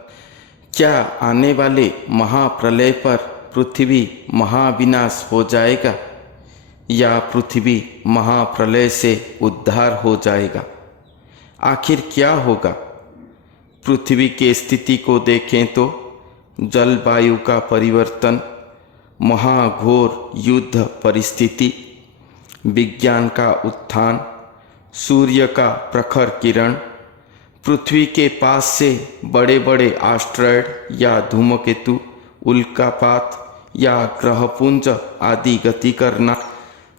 क्या आने वाले महाप्रलय पर पृथ्वी महाविनाश हो जाएगा या पृथ्वी महाप्रलय से उद्धार हो जाएगा? आखिर क्या होगा? पृथ्वी की स्थिति को देखें तो जलवायु का परिवर्तन, महाघोर युद्ध परिस्थिति, विज्ञान का उत्थान, सूर्य का प्रखर किरण, पृथ्वी के पास से बड़े बड़े एस्टेरॉयड या धूमकेतु, उल्कापात या ग्रहपुंज आदि गति करना,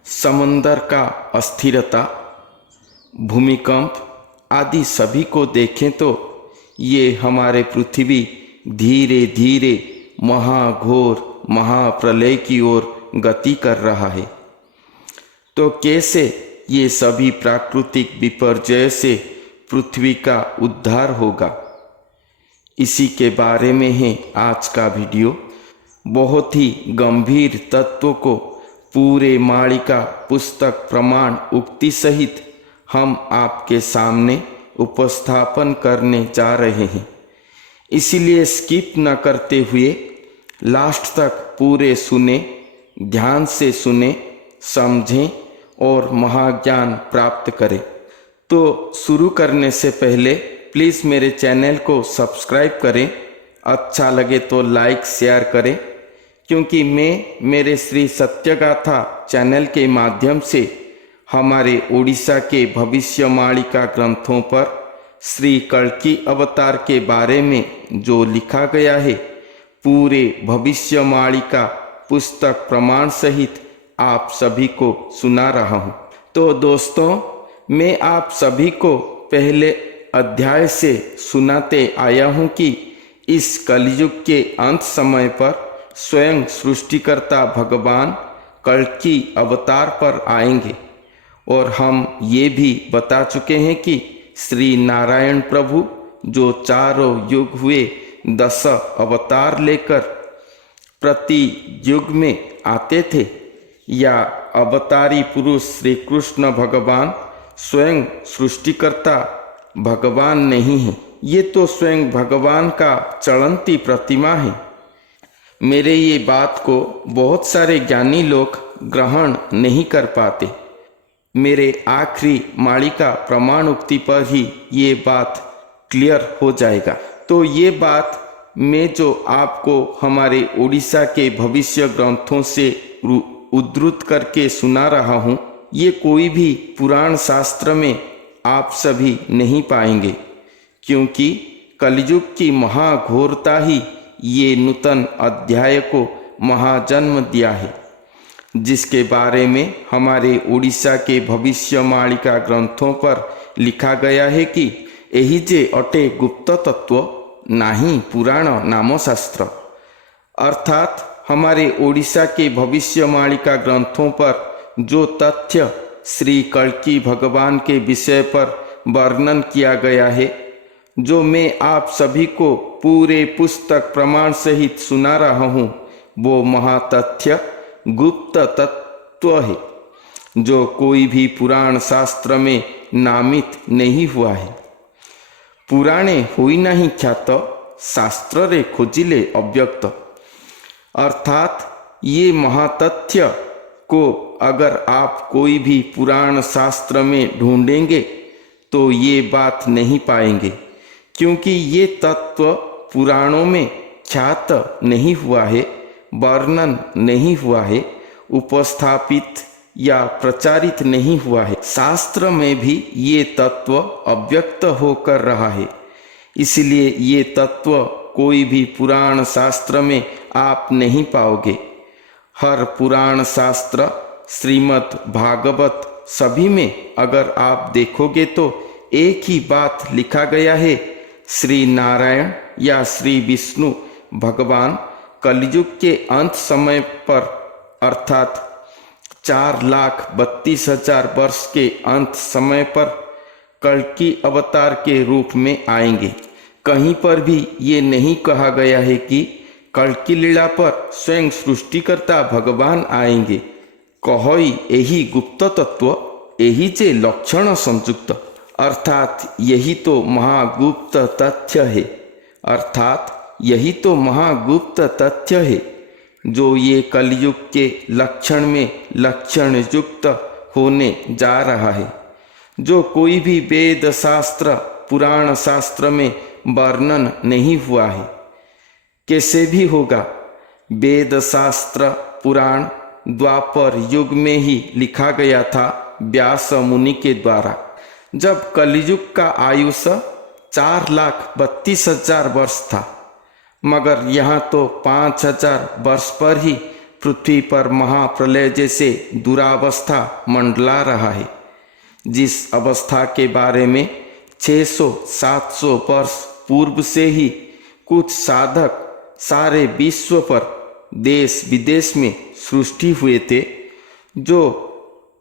समंदर का अस्थिरता, भूमिकंप आदि सभी को देखें तो ये हमारे पृथ्वी धीरे धीरे महाघोर महाप्रलय की ओर गति कर रहा है। तो कैसे ये सभी प्राकृतिक विपर्यय से पृथ्वी का उद्धार होगा? इसी के बारे में है आज का वीडियो। बहुत ही गंभीर तत्व को पूरे मालिका पुस्तक प्रमाण उक्ति सहित हम आपके सामने उपस्थापन करने जा रहे हैं। इसीलिए स्किप न करते हुए लास्ट तक पूरे सुने, ध्यान से सुने, समझें और महाज्ञान प्राप्त करें। तो शुरू करने से पहले प्लीज़ मेरे चैनल को सब्सक्राइब करें, अच्छा लगे तो लाइक शेयर करें, क्योंकि मैं मेरे श्री सत्यगाथा चैनल के माध्यम से हमारे उड़ीसा के भविष्यवाणिका ग्रंथों पर श्री कल्कि अवतार के बारे में जो लिखा गया है, पूरे भविष्यवाणिका पुस्तक प्रमाण सहित आप सभी को सुना रहा हूँ। तो दोस्तों, मैं आप सभी को पहले अध्याय से सुनाते आया हूँ कि इस कलयुग के अंत समय पर स्वयं सृष्टिकर्ता भगवान कल्कि अवतार पर आएंगे। और हम ये भी बता चुके हैं कि श्री नारायण प्रभु जो चारों युग हुए 10 अवतार लेकर प्रति युग में आते थे, या अवतारी पुरुष श्री कृष्ण भगवान स्वयं सृष्टिकर्ता भगवान नहीं है। ये तो स्वयं भगवान का चलंती प्रतिमा है। मेरे ये बात को बहुत सारे ज्ञानी लोग ग्रहण नहीं कर पाते। मेरे आखिरी मालिका प्रमाण उक्ति पर ही ये बात क्लियर हो जाएगा। तो ये बात मैं जो आपको हमारे उड़ीसा के भविष्य ग्रंथों से उद्धृत करके सुना रहा हूँ, ये कोई भी पुराण शास्त्र में आप सभी नहीं पाएंगे, क्योंकि कलयुग की महाघोरता ही ये नूतन अध्याय को महाजन्म दिया है, जिसके बारे में हमारे उड़ीसा के भविष्यवाणिका ग्रंथों पर लिखा गया है कि यही जे अटे गुप्त तत्व नाही पुराण नाम शास्त्र। अर्थात हमारे उड़ीसा के भविष्यवाणिका ग्रंथों पर जो तथ्य श्री कल्कि भगवान के विषय पर वर्णन किया गया है, जो मैं आप सभी को पूरे पुस्तक प्रमाण सहित सुना रहा हूँ, वो महातथ्य गुप्त तत्व है, जो कोई भी पुराण शास्त्र में नामित नहीं हुआ है। पुराणे हुई नहीं ख्यात, शास्त्र रे खोजिले अव्यक्त। अर्थात ये महातथ्य को अगर आप कोई भी पुराण शास्त्र में ढूंढेंगे तो ये बात नहीं पाएंगे, क्योंकि ये तत्व पुराणों में ख्यात नहीं हुआ है, वर्णन नहीं हुआ है, उपस्थापित या प्रचारित नहीं हुआ है। शास्त्र में भी ये तत्व अव्यक्त होकर रहा है। इसलिए ये तत्व कोई भी पुराण शास्त्र में आप नहीं पाओगे। हर पुराण शास्त्र, श्रीमद् भागवत सभी में अगर आप देखोगे तो एक ही बात लिखा गया है, श्री नारायण या श्री विष्णु भगवान कलयुग के अंत समय पर अर्थात 4,32,000 वर्ष के अंत समय पर कल्कि अवतार के रूप में आएंगे। कहीं पर भी ये नहीं कहा गया है कि कल्कि लीला पर स्वयं सृष्टिकर्ता भगवान आएंगे। कहोई यही गुप्त तत्व, यही जे लक्षण संयुक्त, अर्थात यही तो महागुप्त तथ्य है। अर्थात यही तो महागुप्त तथ्य है जो ये कलयुग के लक्षण में लक्षण युक्त होने जा रहा है, जो कोई भी वेद शास्त्र पुराण शास्त्र में वर्णन नहीं हुआ है। कैसे भी होगा, वेद शास्त्र पुराण द्वापर युग में ही लिखा गया था व्यास मुनि के द्वारा, जब कलयुग का आयुष्य 4,32,000 वर्ष था। मगर यहाँ तो 5,000 वर्ष पर ही पृथ्वी पर महाप्रलय जैसे दुरावस्था मंडला रहा है, जिस अवस्था के बारे में 600-700 वर्ष पूर्व से ही कुछ साधक सारे विश्व पर देश विदेश में सृष्टि हुए थे, जो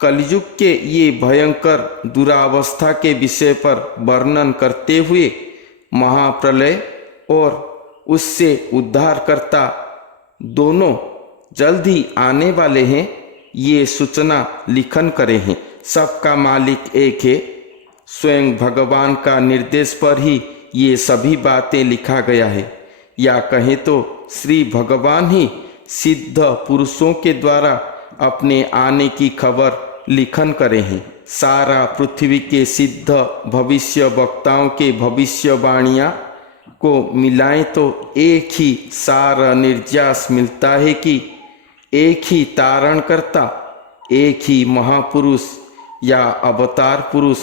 कलयुग के ये भयंकर दुरावस्था के विषय पर वर्णन करते हुए महाप्रलय और उससे उद्धारकर्ता दोनों जल्द ही आने वाले हैं, ये सूचना लिखन करे हैं। सबका मालिक एक है, स्वयं भगवान का निर्देश पर ही ये सभी बातें लिखा गया है, या कहें तो श्री भगवान ही सिद्ध पुरुषों के द्वारा अपने आने की खबर लिखन करे हैं। सारा पृथ्वी के सिद्ध भविष्य वक्ताओं के भविष्यवाणियाँ को मिलाएं तो एक ही सार निर्यास मिलता है कि एक ही तारण करता, एक ही महापुरुष या अवतार पुरुष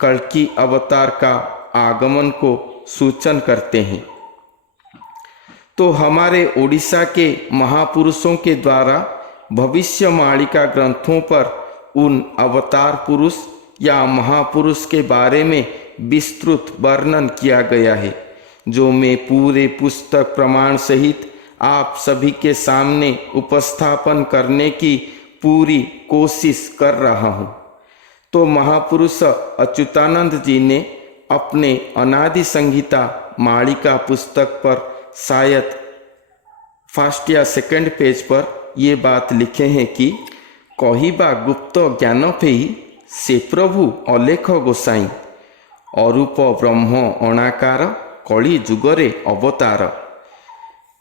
कल्कि अवतार का आगमन को सूचन करते हैं। तो हमारे ओडिशा के महापुरुषों के द्वारा भविष्यवाणिका ग्रंथों पर उन अवतार पुरुष या महापुरुष के बारे में विस्तृत वर्णन किया गया है, जो मैं पूरे पुस्तक प्रमाण सहित आप सभी के सामने उपस्थापन करने की पूरी कोशिश कर रहा हूँ। तो महापुरुष अच्युतानंद जी ने अपने अनादि संहिता मालिका पुस्तक पर शायद फर्स्ट या सेकंड पेज पर ये बात लिखे हैं कि कहिबा गुप्त ज्ञान पेई से प्रभु अलेख गोसाई अरूप ब्रह्म अणाकार कली जुगरे अवतार।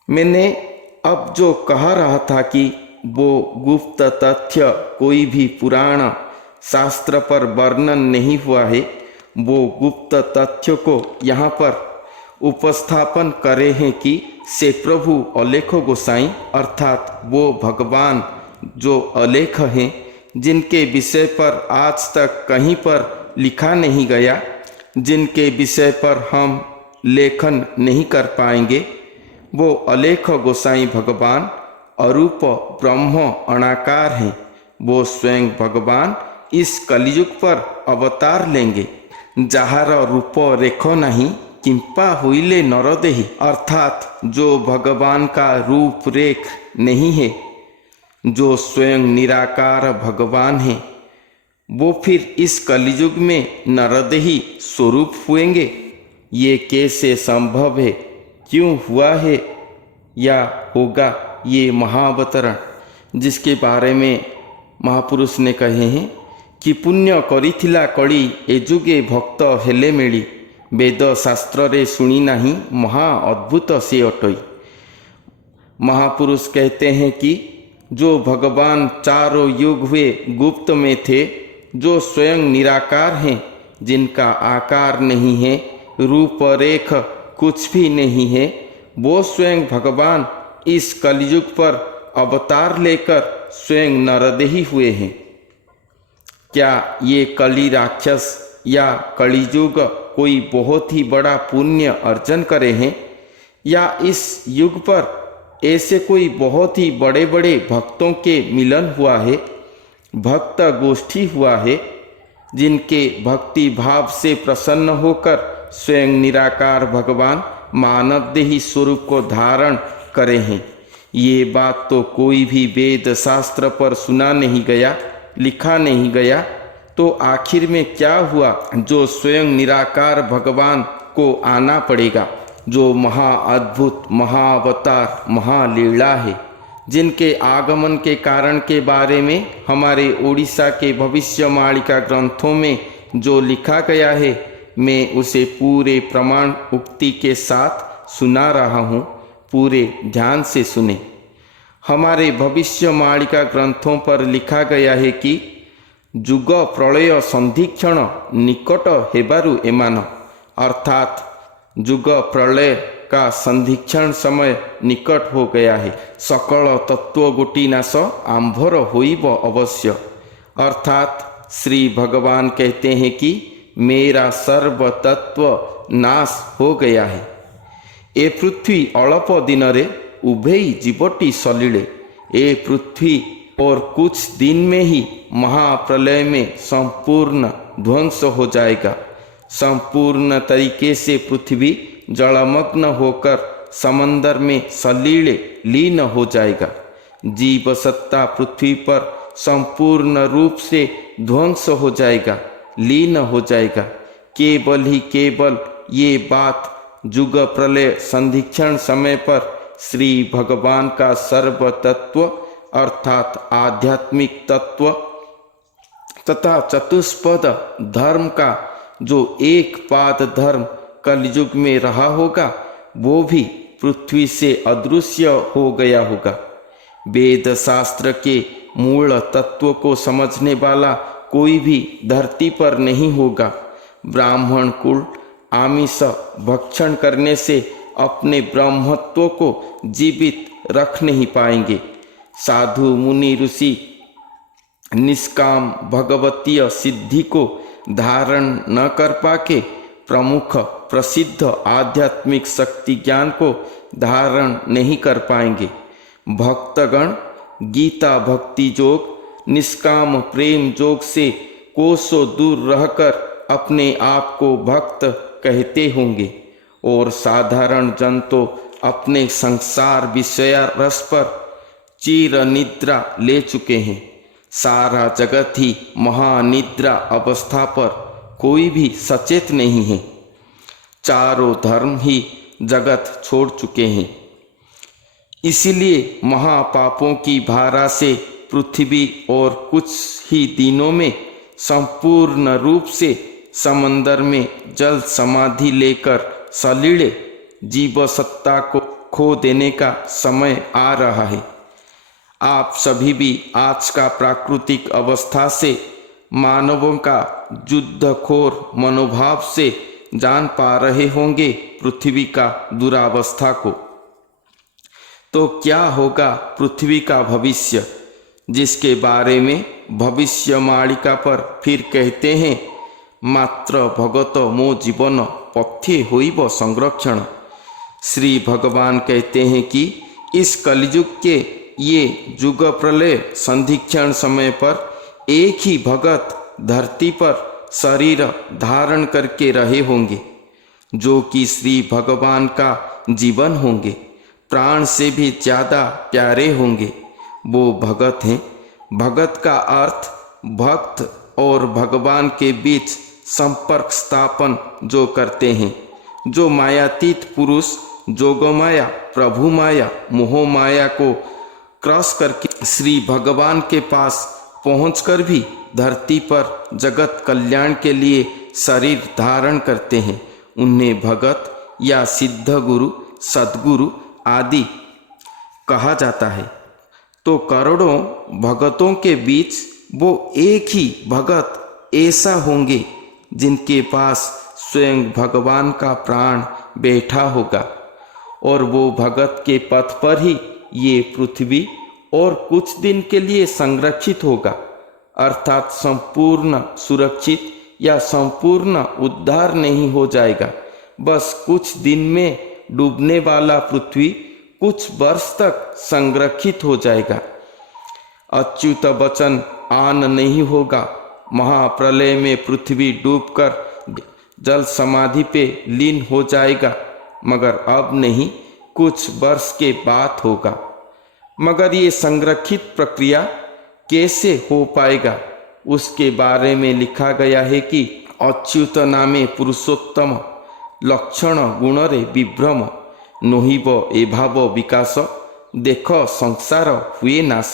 मैंने अब जो कह रहा था कि वो गुप्त तथ्य कोई भी पुराण शास्त्र पर वर्णन नहीं हुआ है, वो गुप्त तथ्य को यहाँ पर उपस्थापन करे हैं कि से प्रभु अलेख गोसाई, अर्थात वो भगवान जो अलेख हैं, जिनके विषय पर आज तक कहीं पर लिखा नहीं गया, जिनके विषय पर हम लेखन नहीं कर पाएंगे, वो अलेख गोसाई भगवान अरूप ब्रह्म अणाकार हैं। वो स्वयं भगवान इस कलयुग पर अवतार लेंगे, जाहार रूप रेख नहीं किंपा हुईले नरदेही, अर्थात जो भगवान का रूप रेख नहीं है, जो स्वयं निराकार भगवान है, वो फिर इस कलयुग में नरदेही स्वरूप हुएंगे। ये कैसे संभव है, क्यों हुआ है या होगा ये महाअवतरण, जिसके बारे में महापुरुष ने कहे हैं कि पुण्य करिथिला कड़ी ए जुगे भक्त हेले मेली, वेद शास्त्र रे सुनी नहीं महा अद्भुत से अटई। महापुरुष कहते हैं कि जो भगवान चारों युग हुए गुप्त में थे, जो स्वयं निराकार हैं, जिनका आकार नहीं है, रूप रेख कुछ भी नहीं है, वो स्वयं भगवान इस कलयुग पर अवतार लेकर स्वयं नरदेही हुए हैं। क्या ये कली राक्षस या कलियुग कोई बहुत ही बड़ा पुण्य अर्जन करे हैं, या इस युग पर ऐसे कोई बहुत ही बड़े बड़े भक्तों के मिलन हुआ है, भक्त गोष्ठी हुआ है, जिनके भक्ति भाव से प्रसन्न होकर स्वयं निराकार भगवान मानवदेही स्वरूप को धारण करे हैं। ये बात तो कोई भी वेद शास्त्र पर सुना नहीं गया, लिखा नहीं गया, तो आखिर में क्या हुआ, जो स्वयं निराकार भगवान को आना पड़ेगा, जो महा अद्भुत महाअवतार महालीला है, जिनके आगमन के कारण के बारे में हमारे ओडिशा के भविष्यवाणिका ग्रंथों में जो लिखा गया है, मैं उसे पूरे प्रमाण उक्ति के साथ सुना रहा हूँ, पूरे ध्यान से सुने। हमारे भविष्यवाणिका ग्रंथों पर लिखा गया है कि जुग प्रलय संधिक्षण निकट हेबारु एमान, अर्थात जुग प्रलय का संधिक्षण समय निकट हो गया है। सकल तत्व गोटी नाश आंभर होइब अवश्य, अर्थात श्री भगवान कहते हैं कि मेरा सर्व तत्व नाश हो गया है। ए पृथ्वी अल्प दिन रे उभई जीवटी सलिले। ए पृथ्वी और कुछ दिन में ही महाप्रलय में संपूर्ण ध्वंस हो जाएगा। संपूर्ण तरीके से पृथ्वी जलमग्न होकर समंदर में सलीले लीन हो जाएगा। जीव सत्ता पृथ्वी पर संपूर्ण रूप से ध्वंस हो जाएगा, लीन हो जाएगा। केवल ये बात जुग प्रलय संधिक्षण समय पर श्री भगवान का सर्व तत्व अर्थात आध्यात्मिक तत्व तथा चतुष्पद धर्म का जो एक पाद धर्म कलयुग में रहा होगा, वो भी पृथ्वी से अदृश्य हो गया होगा। वेद शास्त्र के मूल तत्व को समझने वाला कोई भी धरती पर नहीं होगा। ब्राह्मण कुल आमिष भक्षण करने से अपने ब्रह्मत्व को जीवित रख नहीं पाएंगे। साधु मुनि ऋषि निष्काम भगवतीय सिद्धि को धारण न कर पाके प्रमुख प्रसिद्ध आध्यात्मिक शक्ति ज्ञान को धारण नहीं कर पाएंगे। भक्तगण गीता भक्ति योग निष्काम प्रेम योग से कोसों दूर रहकर अपने आप को भक्त कहते होंगे और साधारण जन तो अपने संसार विषय रस पर चिर निद्रा ले चुके हैं। सारा जगत ही महानिद्रा अवस्था पर कोई भी सचेत नहीं है। चारों धर्म ही जगत छोड़ चुके हैं। इसीलिए महापापों की भारा से पृथ्वी और कुछ ही दिनों में संपूर्ण रूप से समंदर में जल समाधि लेकर सलीले जीव सत्ता को खो देने का समय आ रहा है। आप सभी भी आज का प्राकृतिक अवस्था से मानवों का युद्धखोर मनोभाव से जान पा रहे होंगे पृथ्वी का दुरावस्था को। तो क्या होगा पृथ्वी का भविष्य, जिसके बारे में भविष्यवाणिका पर फिर कहते हैं मात्र भगत मो जीवन पथ्ये होइब संरक्षण। श्री भगवान कहते हैं कि इस कलियुग के ये जुग प्रलय संधिक्षण समय पर एक ही भगत धरती पर शरीर धारण करके रहे होंगे, जो कि श्री भगवान का जीवन होंगे, प्राण से भी ज़्यादा प्यारे होंगे। वो भगत हैं। भगत का अर्थ भक्त और भगवान के बीच संपर्क स्थापन जो करते हैं, जो मायातीत पुरुष जोगमाया प्रभु माया मोह माया को क्रॉस करके श्री भगवान के पास पहुंचकर भी धरती पर जगत कल्याण के लिए शरीर धारण करते हैं, उन्हें भगत या सिद्ध गुरु सद्गुरु आदि कहा जाता है। तो करोड़ों भगतों के बीच वो एक ही भगत ऐसा होंगे जिनके पास स्वयं भगवान का प्राण बैठा होगा, और वो भगत के पथ पर ही ये पृथ्वी और कुछ दिन के लिए संरक्षित होगा, अर्थात संपूर्ण सुरक्षित या संपूर्ण उद्धार नहीं हो जाएगा। बस कुछ दिन में डूबने वाला पृथ्वी कुछ वर्ष तक संरक्षित हो जाएगा। अच्युत वचन आन नहीं होगा। महाप्रलय में पृथ्वी डूबकर जल समाधि पे लीन हो जाएगा, मगर अब नहीं, कुछ वर्ष के बाद होगा। मगर ये संरक्षित प्रक्रिया कैसे हो पाएगा, उसके बारे में लिखा गया है कि अच्युत नामे पुरुषोत्तम लक्षण गुण रे विभ्रम नोहिब एभाव विकास देख संसार हुए नाश।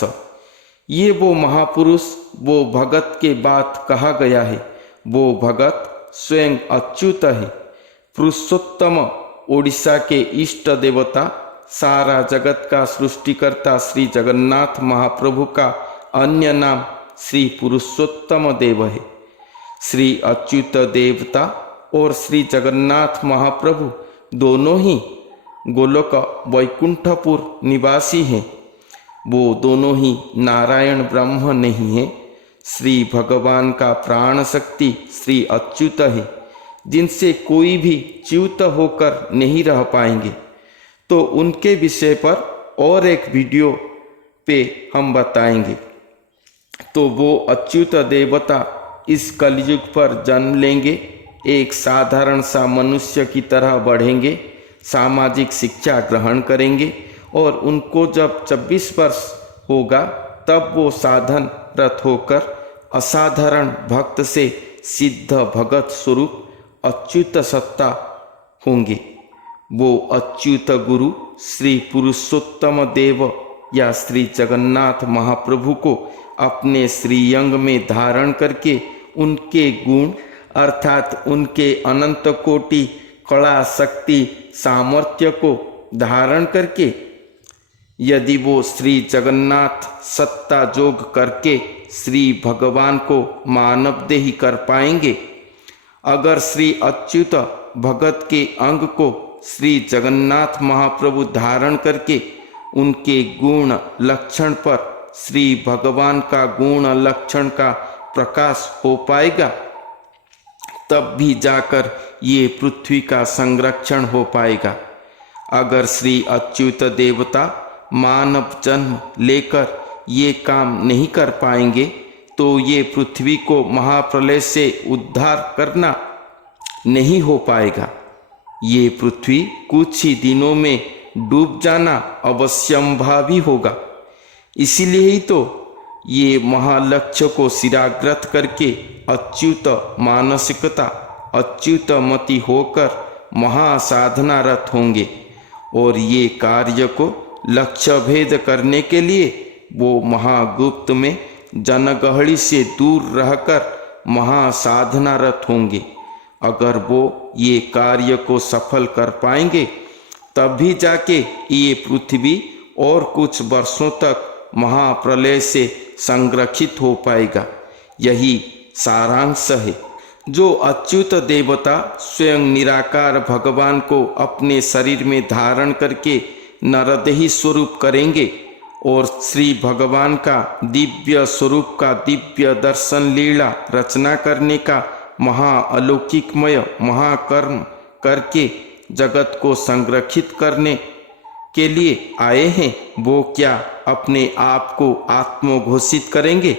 ये वो महापुरुष, वो भगत के बात कहा गया है। वो भगत स्वयं अच्युत है, पुरुषोत्तम ओडिशा के इष्ट देवता, सारा जगत का सृष्टिकर्ता श्री जगन्नाथ महाप्रभु का अन्य नाम श्री पुरुषोत्तम देव है। श्री अच्युत देवता और श्री जगन्नाथ महाप्रभु दोनों ही गोलोक वैकुंठपुर निवासी हैं। वो दोनों ही नारायण ब्रह्म नहीं है। श्री भगवान का प्राण शक्ति श्री अच्युत है, जिनसे कोई भी च्युत होकर नहीं रह पाएंगे। तो उनके विषय पर और एक वीडियो पे हम बताएंगे। तो वो अच्युत देवता इस कलयुग पर जन्म लेंगे, एक साधारण सा मनुष्य की तरह बढ़ेंगे, सामाजिक शिक्षा ग्रहण करेंगे और उनको जब 26 वर्ष होगा तब वो साधन रत होकर असाधारण भक्त से सिद्ध भगत स्वरूप अच्युत सत्ता होंगे। वो अच्युत गुरु श्री पुरुषोत्तम देव या श्री जगन्नाथ महाप्रभु को अपने श्रीअंग में धारण करके उनके गुण अर्थात उनके अनंत कोटि कला शक्ति सामर्थ्य को धारण करके यदि वो श्री जगन्नाथ सत्ता जोग करके श्री भगवान को मानवदेही कर पाएंगे। अगर श्री अच्युत भगत के अंग को श्री जगन्नाथ महाप्रभु धारण करके उनके गुण लक्षण पर श्री भगवान का गुण लक्षण का प्रकाश हो पाएगा, तब भी जाकर ये पृथ्वी का संरक्षण हो पाएगा। अगर श्री अच्युत देवता मानव जन्म लेकर ये काम नहीं कर पाएंगे तो ये पृथ्वी को महाप्रलय से उद्धार करना नहीं हो पाएगा। ये पृथ्वी कुछ ही दिनों में डूब जाना अवश्यंभावी होगा। इसीलिए ही तो ये महालक्ष्य को सिराग्रत करके अच्युत मानसिकता अच्युत मति होकर महासाधनारत होंगे और ये कार्य को लक्ष्य भेद करने के लिए वो महागुप्त में जनगहली से दूर रहकर महासाधनारत होंगे। अगर वो ये कार्य को सफल कर पाएंगे तब भी जाके ये पृथ्वी और कुछ वर्षों तक महाप्रलय से संरक्षित हो पाएगा। यही सारांश है। जो अच्युत देवता स्वयं निराकार भगवान को अपने शरीर में धारण करके नरदेही स्वरूप करेंगे और श्री भगवान का दिव्य स्वरूप का दिव्य दर्शन लीला रचना करने का महाअलौकिकमय महाकर्म करके जगत को संरक्षित करने के लिए आए हैं, वो क्या अपने आप को आत्मघोषित करेंगे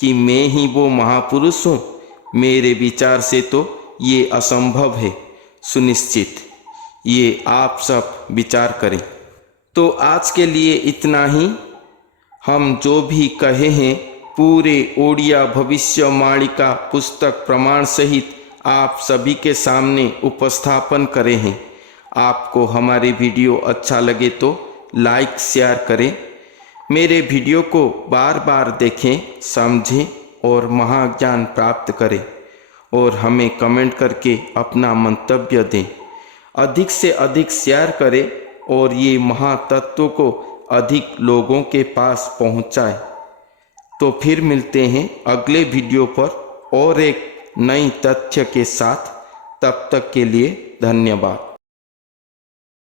कि मैं ही वो महापुरुष हूँ? मेरे विचार से तो ये असंभव है सुनिश्चित। ये आप सब विचार करें। तो आज के लिए इतना ही। हम जो भी कहे हैं पूरे ओडिया भविष्यवाणी पुस्तक प्रमाण सहित आप सभी के सामने उपस्थापन करे हैं। आपको हमारे वीडियो अच्छा लगे तो लाइक शेयर करें। मेरे वीडियो को बार बार देखें, समझें और महाज्ञान प्राप्त करें और हमें कमेंट करके अपना मंतव्य दें। अधिक से अधिक शेयर करें और ये महातत्व को अधिक लोगों के पास पहुंचाएं। तो फिर मिलते हैं अगले वीडियो पर और एक नई तथ्य के साथ। तब तक के लिए धन्यवाद।